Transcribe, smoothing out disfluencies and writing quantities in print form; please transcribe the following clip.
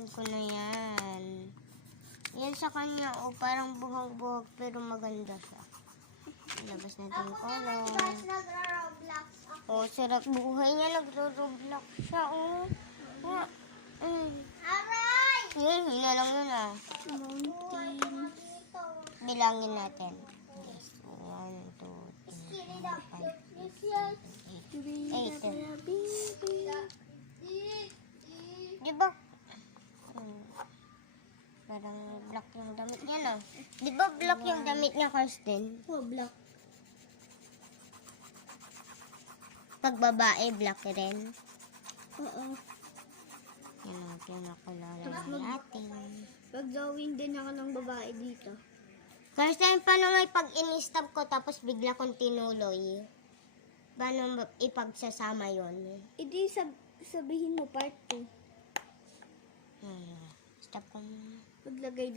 napanood ko na yan. Yan sa kanya, parang buhag-buhag pero maganda siya. Labas natin yung color. Nag-roblox ako. Sarap buhay niya. Nagro-roblox siya, Aray! Yun na lang yun, Mountain. Bilangin natin. Yes, 1, 2, 3, 4, 5, 6, 7, 8. Diba? Parang black yung damit niya, no? Diba black yung damit niya, Karsten? Black. Pag babae, black rin. Oo. Yan ang pinakulala natin. Pag-drawing din ako ng babae dito. Karsten, paano nga pag in-stop ko tapos bigla kong tinuloy? Paano ipagsasama yun? Hindi sabihin mo part 2. Stop ko muna. Paglagay